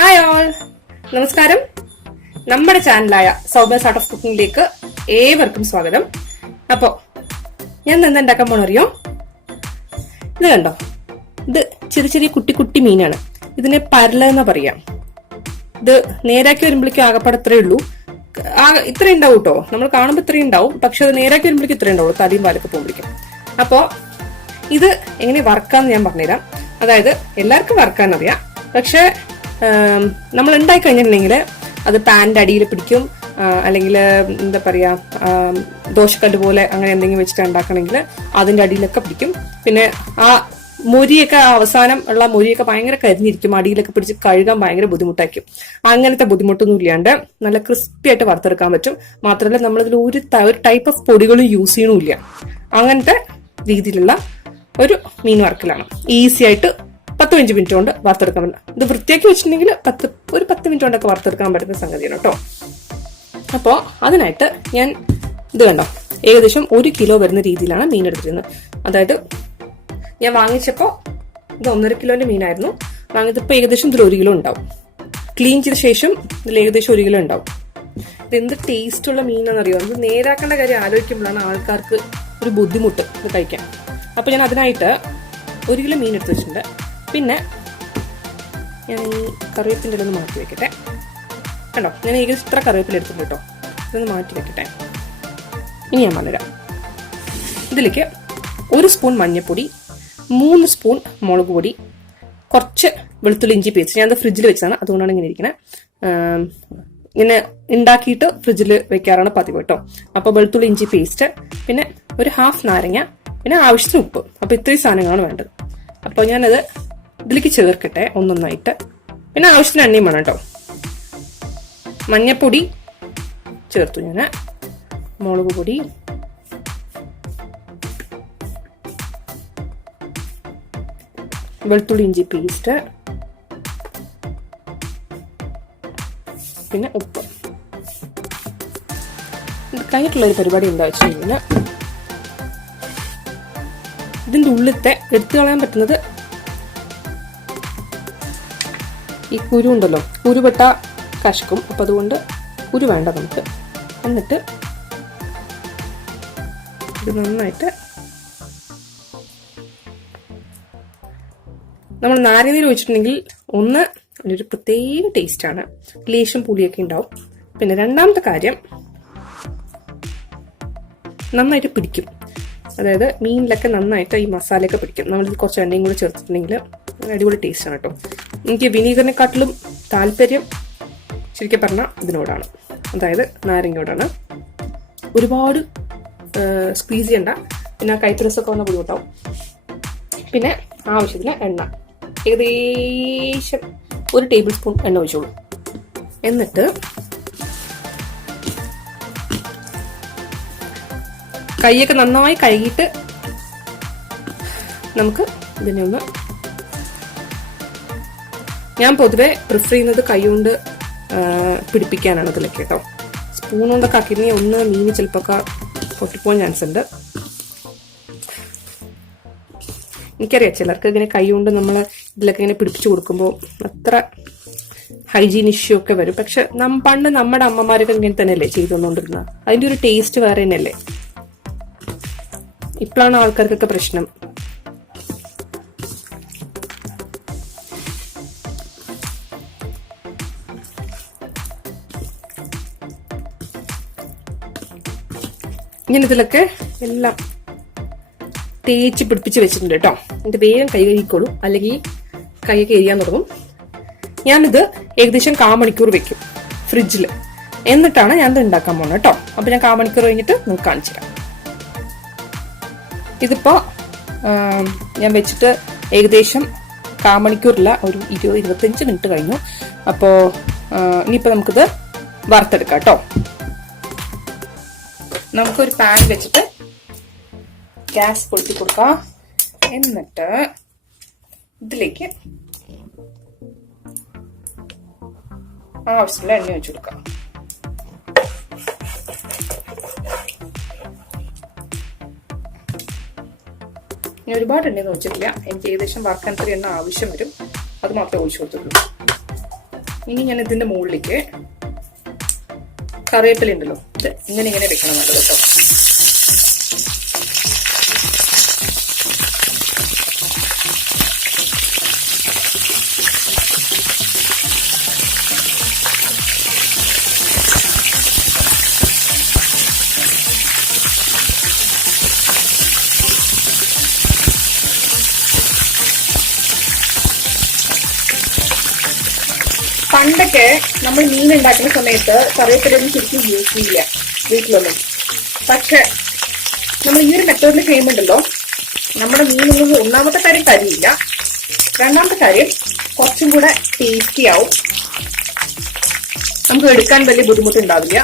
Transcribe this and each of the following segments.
Hi all, നമസ്കാരം. നമ്മുടെ ചാനലായ Soumya art of കുക്കിംഗിലേക്ക് ഏവർക്കും സ്വാഗതം. അപ്പോ ഞാൻ എന്താ ഉണ്ടാക്കാൻ പോണറിയോ? ഇത് കണ്ടോ, ഇത് ചെറിയ ചെറിയ കുട്ടി കുട്ടി മീനാണ്. ഇതിനെ പരലെന്ന് പറയാം. ഇത് നേരാക്കി വരുമ്പോഴേക്കും ആകപ്പാടെ ഇത്രയേ ഉള്ളൂ. ഇത്രയും ഉണ്ടാവും കേട്ടോ, നമ്മൾ കാണുമ്പോൾ ഇത്രയും ഉണ്ടാവും. പക്ഷെ അത് നേരാക്കി വരുമ്പോഴേക്കും ഇത്രയും ഉണ്ടാവുള്ളൂ, തടിയും പാലൊക്കെ പോകുമ്പോഴേക്കും. അപ്പോ ഇത് എങ്ങനെ വറക്കാന്ന് ഞാൻ പറഞ്ഞുതരാം. അതായത് എല്ലാവർക്കും വറക്കാൻ അറിയാം, പക്ഷെ നമ്മൾ ഉണ്ടാക്കി കഴിഞ്ഞിട്ടുണ്ടെങ്കിൽ അത് പാനിന്റെ അടിയിൽ പിടിക്കും. അല്ലെങ്കിൽ എന്താ പറയാ, ദോശക്കല്ല് പോലെ അങ്ങനെ എന്തെങ്കിലും വെച്ചിട്ട് ഉണ്ടാക്കണമെങ്കിൽ അതിന്റെ അടിയിലൊക്കെ പിടിക്കും. പിന്നെ ആ മൊരിയൊക്കെ അവസാനം ഉള്ള മൊരിയൊക്കെ ഭയങ്കര കരിഞ്ഞിരിക്കും, അടിയിലൊക്കെ പിടിച്ച് കഴുകാൻ ഭയങ്കര ബുദ്ധിമുട്ടായിരിക്കും. അങ്ങനത്തെ ബുദ്ധിമുട്ടൊന്നും ഇല്ലാണ്ട് നല്ല ക്രിസ്പി ആയിട്ട് വറുത്തെടുക്കാൻ പറ്റും. മാത്രമല്ല നമ്മളിതിൽ ഒരു ടൈപ്പ് ഓഫ് പൊടികളും യൂസ് ചെയ്യണമില്ല. അങ്ങനത്തെ രീതിയിലുള്ള ഒരു മീൻ വറുക്കലാണ്. ഈസി ആയിട്ട് 10-15 മിനിറ്റ് കൊണ്ട് വറുത്തെടുക്കാൻ പറ്റും. ഇത് വൃത്തിയാക്കി വെച്ചിട്ടുണ്ടെങ്കിൽ ഒരു 10 മിനിറ്റ് കൊണ്ടൊക്കെ വറുത്തെടുക്കാൻ പറ്റുന്ന സംഗതിയാണ് കേട്ടോ. അപ്പോൾ അതിനായിട്ട് ഞാൻ ഇത് കണ്ടോ, ഏകദേശം 1 കിലോ വരുന്ന രീതിയിലാണ് മീൻ എടുത്തിരുന്നത്. അതായത് ഞാൻ വാങ്ങിച്ചപ്പോൾ ഇത് 1.5 കിലോന്റെ മീനായിരുന്നു വാങ്ങിയപ്പോൾ. ഏകദേശം ഇതിൽ 1 കിലോ ഉണ്ടാവും. ക്ലീൻ ചെയ്ത ശേഷം ഇതിൽ ഏകദേശം 1 കിലോ ഉണ്ടാവും. ഇത് എന്ത് ടേസ്റ്റുള്ള മീനാണെന്നറിയോ? ഇത് നേരാക്കേണ്ട കാര്യം ആലോചിക്കുമ്പോഴാണ് ആൾക്കാർക്ക് ഒരു ബുദ്ധിമുട്ട് ഇത് കഴിക്കാൻ. അപ്പൊ ഞാൻ അതിനായിട്ട് 1 കിലോ മീൻ എടുത്ത് വെച്ചിട്ടുണ്ട്. പിന്നെ ഞാൻ ഈ കറിവേപ്പിൻ്റെ ഒന്ന് മാറ്റി വെക്കട്ടെ. കണ്ടോ, ഞാൻ ഏകദേശം ഇത്ര കറിവേപ്പില എടുത്തിട്ടുണ്ട് കേട്ടോ. ഇതൊന്ന് മാറ്റി വെക്കട്ടെ. ഇനി ഞാൻ പറഞ്ഞുതരാം. ഇതിലേക്ക് 1 സ്പൂൺ മഞ്ഞൾപ്പൊടി, 3 സ്പൂൺ മുളക് പൊടി, കുറച്ച് വെളുത്തുള്ളി ഇഞ്ചി പേസ്റ്റ്. ഞാനത് ഫ്രിഡ്ജിൽ വെച്ചതാണ്, അതുകൊണ്ടാണ് ഇങ്ങനെ ഇരിക്കണേ. ഇങ്ങനെ ഉണ്ടാക്കിയിട്ട് ഫ്രിഡ്ജിൽ വെക്കാറാണ് പതിവ് കേട്ടോ. അപ്പൊ വെളുത്തുള്ളി ഇഞ്ചി പേസ്റ്റ്, പിന്നെ ഒരു ഹാഫ് നാരങ്ങ, പിന്നെ ആവശ്യത്തിന് ഉപ്പ്. അപ്പൊ ഇത്രയും സാധനങ്ങളാണ് വേണ്ടത്. അപ്പൊ ഞാനത് ഇതിലേക്ക് ചേർക്കട്ടെ ഒന്നൊന്നായിട്ട്. പിന്നെ ആവശ്യത്തിന് എണ്ണയും വേണം കേട്ടോ. മഞ്ഞപ്പൊടി ചേർത്തു ഞാൻ, മുളക് പൊടി, വെളുത്തുള്ളി ഇഞ്ചി പേസ്റ്റ്, പിന്നെ ഉപ്പ്. ഇത് കഴിഞ്ഞിട്ടുള്ള ഒരു പരിപാടി എന്താ വെച്ച് കഴിഞ്ഞാൽ, ഇതിന്റെ ഉള്ളിലത്തെ എടുത്തു കളയാൻ പറ്റുന്നത് ഈ കുരു ഉണ്ടല്ലോ, കുരുപെട്ട കശക്കും. അപ്പൊ അതുകൊണ്ട് കുരു വേണ്ട നമുക്ക്. എന്നിട്ട് ഇത് നന്നായിട്ട് നമ്മൾ നാരങ്ങ ഒഴിച്ചിട്ടുണ്ടെങ്കിൽ ഒന്ന് ഒരു പ്രത്യേക ടേസ്റ്റാണ്, ലേശം പുളിയൊക്കെ ഉണ്ടാവും. പിന്നെ രണ്ടാമത്തെ കാര്യം, നന്നായിട്ട് പിടിക്കും. അതായത് മീനിലൊക്കെ നന്നായിട്ട് ഈ മസാലയൊക്കെ പിടിക്കും. നമ്മളിത് കുറച്ച് എണ്ണയും കൂടി ചേർത്തിട്ടുണ്ടെങ്കിൽ അടിപൊളി ടേസ്റ്റാണ് കേട്ടോ. എനിക്ക് വിനീഗറിനെക്കാട്ടിലും താല്പര്യം ശരിക്കും പറഞ്ഞാൽ ഇതിനോടാണ്, അതായത് നാരങ്ങയോടാണ്. ഒരുപാട് സ്ക്വീസ് ചെയ്യണ്ട, പിന്നെ ആ കൈത്തുരസൊക്കെ വന്ന ബുദ്ധിമുട്ടാവും. പിന്നെ ആവശ്യത്തിന് എണ്ണ, ഏകദേശം 1 ടേബിൾ സ്പൂൺ എണ്ണ ഒഴിച്ചോളൂ. എന്നിട്ട് കൈയൊക്കെ നന്നായി കഴുകിയിട്ട് നമുക്ക് ഇതിനെ ഒന്ന്, ഞാൻ പൊതുവെ പ്രിഫർ ചെയ്യുന്നത് കൈ കൊണ്ട് പിടിപ്പിക്കാനാണ് ഇതിലൊക്കെ കേട്ടോ. സ്പൂൺ കൊണ്ടൊക്കെ ആക്കിയിരുന്നെങ്കിൽ ഒന്ന് മീന് ചിലപ്പോൾ പൊട്ടിപ്പോകാൻ ചാൻസ് ഉണ്ട്. എനിക്കറിയാം ചിലർക്ക് ഇങ്ങനെ കൈ കൊണ്ട് നമ്മൾ ഇതിലൊക്കെ ഇങ്ങനെ പിടിപ്പിച്ചു കൊടുക്കുമ്പോൾ അത്ര ഹൈജീൻ ഇഷ്യൂ ഒക്കെ വരും. പക്ഷെ പണ്ട് നമ്മുടെ അമ്മമാരൊക്കെ ഇങ്ങനെ തന്നെയല്ലേ ചെയ്തു തന്നുകൊണ്ടിരുന്നത്. അതിന്റെ ഒരു ടേസ്റ്റ് വേറെ തന്നെയല്ലേ. ഇപ്പോഴാണ് ആൾക്കാർക്കൊക്കെ പ്രശ്നം. ഇങ്ങനെ ഇതിലൊക്കെ എല്ലാം തേച്ച് പിടിപ്പിച്ച് വെച്ചിട്ടുണ്ട് കേട്ടോ. എന്നിട്ട് വേഗം കൈ കഴുകിക്കോളൂ, അല്ലെങ്കിൽ കൈയൊക്കെ എരിയാൻ തുടങ്ങും. ഞാനിത് ഏകദേശം 1/4 മണിക്കൂർ വെക്കും ഫ്രിഡ്ജിൽ. എന്നിട്ടാണ് ഞാനിത് ഉണ്ടാക്കാൻ പോകുന്നത് കേട്ടോ. അപ്പൊ ഞാൻ 1/4 മണിക്കൂർ കഴിഞ്ഞിട്ട് നിങ്ങൾക്ക് കാണിച്ചു തരാം. ഇതിപ്പോ ഞാൻ വെച്ചിട്ട് ഏകദേശം 1/4 മണിക്കൂറില്ല, ഒരു 20-25 മിനിറ്റ് കഴിഞ്ഞു. അപ്പോ ഇനിയിപ്പോ നമുക്കിത് വറുത്തെടുക്കാം കേട്ടോ. നമുക്കൊരു പാൻ വെച്ചിട്ട് ഗ്യാസ് കൊളുത്തി കൊടുക്കാം. എന്നിട്ട് ഇതിലേക്ക് ആവശ്യമുള്ള എണ്ണ ഒഴിച്ചു കൊടുക്കാം. ഞാൻ ഒരുപാട് എണ്ണയൊന്നും ഒഴിച്ചിട്ടില്ല. എനിക്ക് ഏകദേശം വറുക്കാൻ 3 എണ്ണ ആവശ്യം വരും, അത് മാത്രമേ ഒഴിച്ചു കൊടുത്തിട്ടുള്ളൂ. ഇനി ഞാൻ ഇതിന്റെ മുകളിലേക്ക് കറിവേപ്പില ഉണ്ടല്ലോ, ഇത് ഇങ്ങനെ വെക്കണം നല്ലത് കേട്ടോ. പണ്ടൊക്കെ നമ്മൾ മീൻ ഉണ്ടാക്കുന്ന സമയത്ത് കറിവേപ്പിലൊന്നും ശരിക്കും യൂസ് ചെയ്യില്ല വീട്ടിലൊന്നും. പക്ഷെ നമ്മൾ ഈ ഒരു മെത്തേഡിൽ ചെയ്യുമ്പോണ്ടല്ലോ നമ്മുടെ മീനൊന്നും ഒന്നാമത്തെ കാര്യം കരിയില്ല, രണ്ടാമത്തെ കാര്യം കുറച്ചും കൂടെ ടേസ്റ്റി ആവും, നമുക്ക് എടുക്കാൻ വലിയ ബുദ്ധിമുട്ടുണ്ടാവില്ല.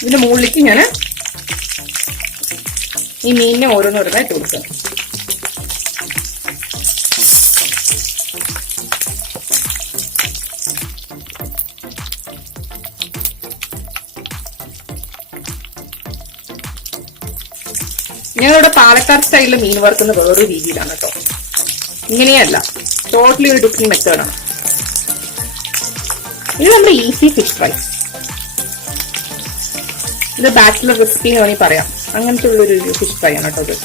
ഇതിന്റെ മുകളിലേക്ക് ഞാൻ ഈ മീനിനെ ഓരോന്നോരോന്നായിട്ട് കൊടുക്കുക. ഞങ്ങളിവിടെ പാലക്കാട് സ്റ്റൈലിൽ മീൻ വറുക്കുന്ന വേറൊരു രീതിയിലാണ് കേട്ടോ, ഇങ്ങനെയല്ല, ടോട്ടലി ഒരു ഡിഫറെന്റ് മെത്തേഡാണ്. ഇത് നമ്മുടെ ഈസി ഫിഷ് ഫ്രൈ, ഇത് ബാച്ചിലർ റെസിപ്പി എന്ന് വേണമെങ്കിൽ പറയാം. അങ്ങനത്തെ ഉള്ളൊരു ഫിഷ് ഫ്രൈ ആണ് കേട്ടോ ഇത്.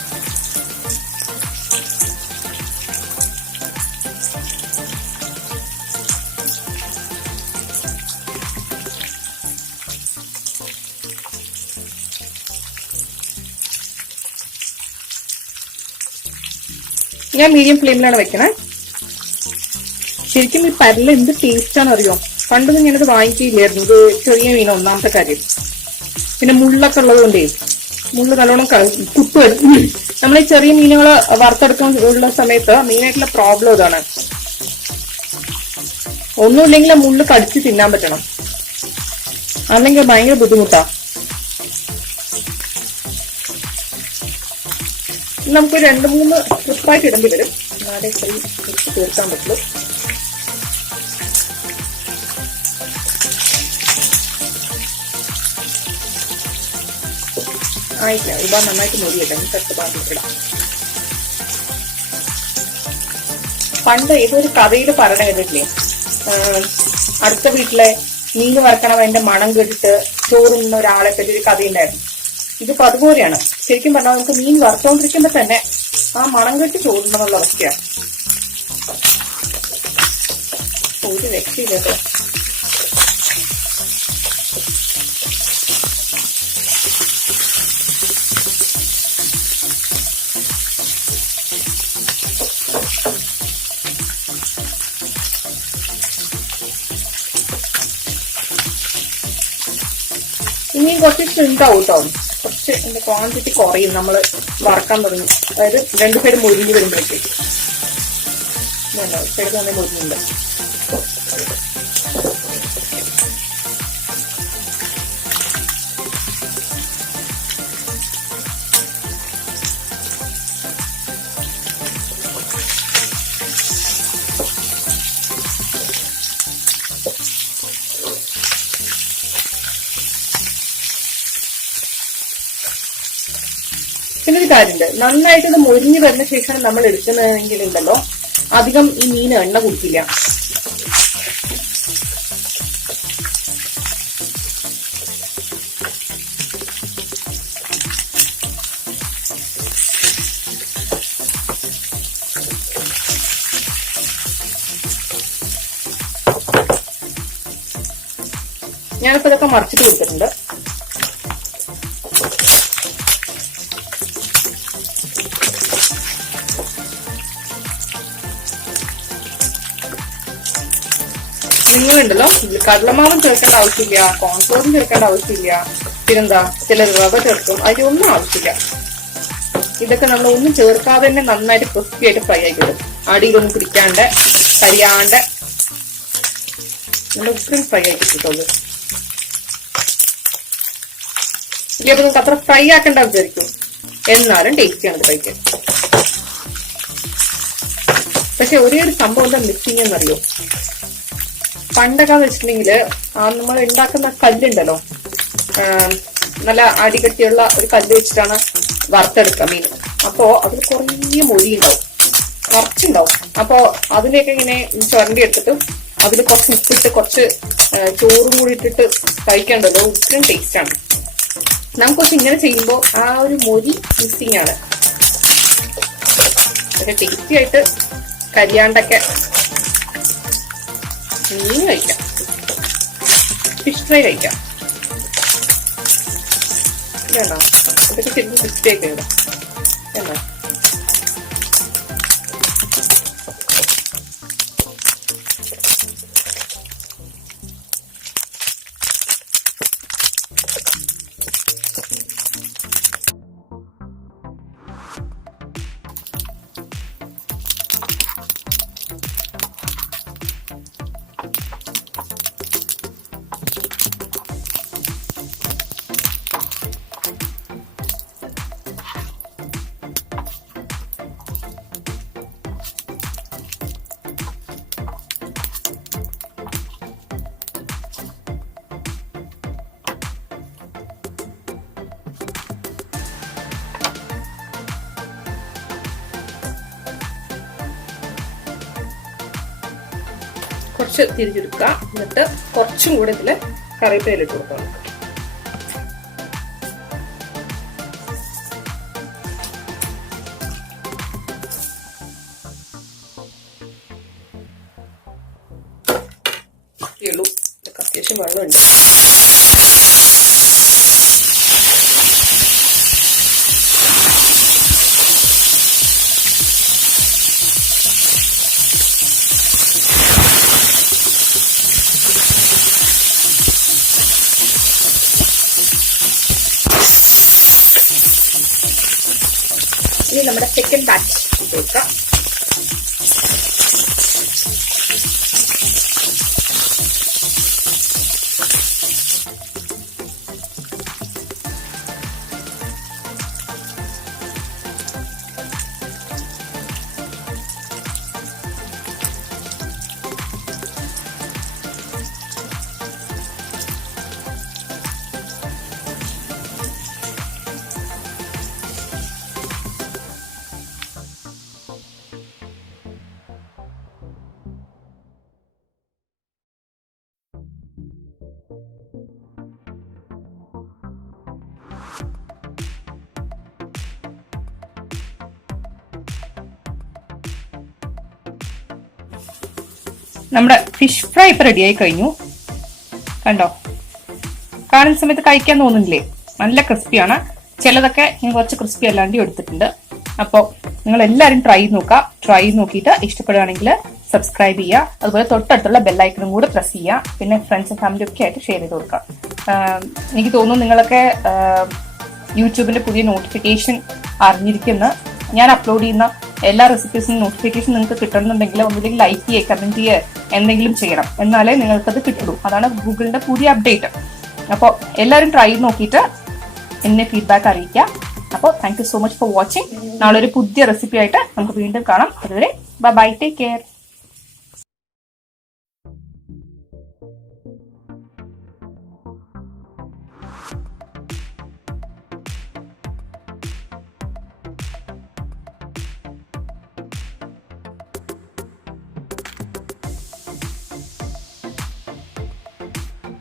ഞാൻ മീഡിയം ഫ്ലെയിമിലാണ് വെക്കണേ. ശരിക്കും ഈ പരല് എന്ത് ടേസ്റ്റാണെന്ന് അറിയോ? പണ്ടൊന്നും ഞാനത് വാങ്ങിക്കില്ലായിരുന്നു. ഇത് ചെറിയ മീൻ ഒന്നാമത്തെ കാര്യം, പിന്നെ മുള്ളൊക്കെ ഉള്ളത് കൊണ്ടേ മുള്ള് നല്ലോണം കുത്തുവരും. നമ്മൾ ഈ ചെറിയ മീനുകള് വറുത്തെടുക്കാൻ ഉള്ള സമയത്ത് മെയിനായിട്ടുള്ള പ്രോബ്ലം ഇതാണ്, ഒന്നുമില്ലെങ്കിൽ ആ മുള്ള് കടിച്ച് തിന്നാൻ പറ്റണം, അല്ലെങ്കിൽ ഭയങ്കര ബുദ്ധിമുട്ടാ. നമുക്ക് 2-3 ട്രിപ്പായിട്ട് ഇടേണ്ടി വരും, എന്നാലേ കറി തീർക്കാൻ പറ്റുള്ളൂ. ആയിട്ടില്ല, ഒരുപാട് നന്നായിട്ട് മൊഴിയില്ല, നമുക്ക് പാത്രത്തിലിടാം. പണ്ട് ഏതൊരു കഥയിൽ പറയണ കേട്ടില്ലേ, അടുത്ത വീട്ടിലെ മീൻ വറക്കണം അതിന്റെ മണം കേട്ടിട്ട് ചോറുന്ന ഒരാളെ പറ്റി ഒരു കഥയുണ്ടായിരുന്നു. ഇതിപ്പോ അതുപോലെയാണ്. ശരിക്കും പറഞ്ഞാൽ നമുക്ക് മീൻ വറുത്തോണ്ടിരിക്കുമ്പോ തന്നെ ആ മണം കെട്ടി ചോറുണ്ടെന്നുള്ള അവസ്ഥയാണ്. ഒരു രക്ഷയില്ല കേട്ടോ. ഇനിയും കുറച്ച് ഷ്രിങ്കാവും കേട്ടോ, കുറച്ച് എന്റെ ക്വാണ്ടിറ്റി കുറയും നമ്മൾ വറക്കാൻ തുടങ്ങി. അതായത് 2 സൈഡ് മുരിഞ്ഞ് വരുമ്പോഴേക്ക് സൈഡ് തന്നെ മുരിഞ്ഞില്ല. പിന്നെ ഒരു കാര്യമുണ്ട്, നന്നായിട്ട് ഇത് മൊരിഞ്ഞ് വരുന്ന ശേഷമാണ് നമ്മൾ എടുക്കുന്നതെങ്കിൽ ഉണ്ടല്ലോ അധികം ഈ മീൻ എണ്ണ കുടിക്കില്ല. ഞാനിപ്പോ ഇതൊക്കെ മറിച്ചിട്ട് കൊടുത്തിട്ടുണ്ട്. നിങ്ങളുണ്ടല്ലോ കടലമാവും ചേർക്കേണ്ട ആവശ്യമില്ല, കോൺഫ്ലോറും ചേർക്കേണ്ട ആവശ്യമില്ല, പിന്നെന്താ ചില റവ ചേർക്കും, അതിലൊന്നും ആവശ്യമില്ല. ഇതൊക്കെ നമ്മൾ ഒന്നും ചേർക്കാതെ തന്നെ നന്നായിട്ട് ക്രിസ്പി ആയിട്ട് ഫ്രൈ ആക്കി വരും. അടിയിലൊന്നും പിടിക്കാണ്ട് കരിയാണ്ട് നല്ല ഉപ്പും ഫ്രൈ ആക്കി കിട്ടുള്ളൂ. ഇനി അപ്പൊ നമുക്ക് അത്ര ഫ്രൈ ആക്കേണ്ട വിചാരിക്കും, എന്നാലും ടേസ്റ്റിയാണ് കഴിക്കാൻ. പക്ഷെ ഒരേ ഒരു സംഭവം എന്താ മിസ്സിങ് എന്നറിയോ? പണ്ടൊക്കെ വെച്ചിട്ടുണ്ടെങ്കിൽ നമ്മൾ ഉണ്ടാക്കുന്ന കല്ലുണ്ടല്ലോ, നല്ല അടികട്ടിയുള്ള ഒരു കല്ല് വെച്ചിട്ടാണ് വറുത്തെടുക്കുക മീൻ. അപ്പോ അതിൽ കുറേ മൊരി ഉണ്ടാവും, നിറച്ചുണ്ടാവും. അപ്പോ അതിനെയൊക്കെ ഇങ്ങനെ ചുരണ്ടി എടുത്തിട്ട് അതിൽ കുറച്ച് ഉപ്പിട്ട് കുറച്ച് ചോറും കൂടി ഇട്ടിട്ട് കഴിക്കേണ്ടല്ലോ, ഉപ്പിനും ടേസ്റ്റാണ്. നമുക്ക് കുറച്ച് ഇങ്ങനെ ചെയ്യുമ്പോൾ ആ ഒരു മൊരി മിസ്സിങ് ആണ്. പക്ഷെ ടേസ്റ്റി ആയിട്ട് കരിയാണ്ടൊക്കെ മീൻ കഴിക്കാം, ഫിഷ് ഫ്രൈ കഴിക്കാം. വേണോ ഇതൊക്കെ ശരിക്കും മിസ്റ്റേക്ക് ചെയ്തോ വേണോ. കുറച്ച് തിരിച്ചെടുക്കുക. എന്നിട്ട് കുറച്ചും കൂടെ ഇതിൽ കറിവേപ്പില ഇട്ട് കൊടുക്കണം. ഇതൊക്കെ അത്യാവശ്യം വെള്ളമുണ്ട്. ഇനി നമ്മുടെ സെക്കൻഡ് ബാച്ച് കൊടുക്കാം. നമ്മുടെ ഫിഷ് ഫ്രൈ ഇപ്പൊ റെഡിയായി കഴിഞ്ഞു. കണ്ടോ, കാണുന്ന സമയത്ത് കഴിക്കാൻ തോന്നുന്നില്ലേ? നല്ല ക്രിസ്പിയാണ്. ചിലതൊക്കെ ഞാൻ കുറച്ച് ക്രിസ്പി അല്ലാണ്ട് എടുത്തിട്ടുണ്ട്. അപ്പോൾ നിങ്ങൾ എല്ലാവരും ട്രൈ നോക്കുക. ട്രൈ നോക്കിയിട്ട് ഇഷ്ടപ്പെടുകയാണെങ്കിൽ സബ്സ്ക്രൈബ് ചെയ്യുക. അതുപോലെ തൊട്ടടുത്തുള്ള ബെല്ലൈക്കണും കൂടെ പ്രസ് ചെയ്യുക. പിന്നെ ഫ്രണ്ട്സും ഫാമിലി ഒക്കെ ആയിട്ട് ഷെയർ ചെയ്ത് കൊടുക്കുക. എനിക്ക് തോന്നുന്നു നിങ്ങളൊക്കെ യൂട്യൂബിന്റെ പുതിയ നോട്ടിഫിക്കേഷൻ അറിഞ്ഞിരിക്കുന്ന, ഞാൻ അപ്ലോഡ് ചെയ്യുന്ന എല്ലാ റെസിപ്പീസിനും നോട്ടിഫിക്കേഷൻ നിങ്ങൾക്ക് കിട്ടണമെന്നുണ്ടെങ്കിൽ ഒന്നുമില്ലെങ്കിൽ ലൈക്ക് ചെയ്യുക, കമന്റ് ചെയ്യുക, എന്തെങ്കിലും ചെയ്യണം. എന്നാലേ നിങ്ങൾക്കത് കിട്ടുള്ളൂ. അതാണ് ഗൂഗിളിന്റെ പുതിയ അപ്ഡേറ്റ്. അപ്പോൾ എല്ലാവരും ട്രൈ നോക്കിയിട്ട് എന്നെ ഫീഡ്ബാക്ക് അറിയിക്കുക. അപ്പോൾ thank you so much for watching. നാളെ ഒരു പുതിയ റെസിപ്പി ആയിട്ട് നമുക്ക് വീണ്ടും കാണാം. അതുവരെ ബൈ, ടേക്ക് കെയർ.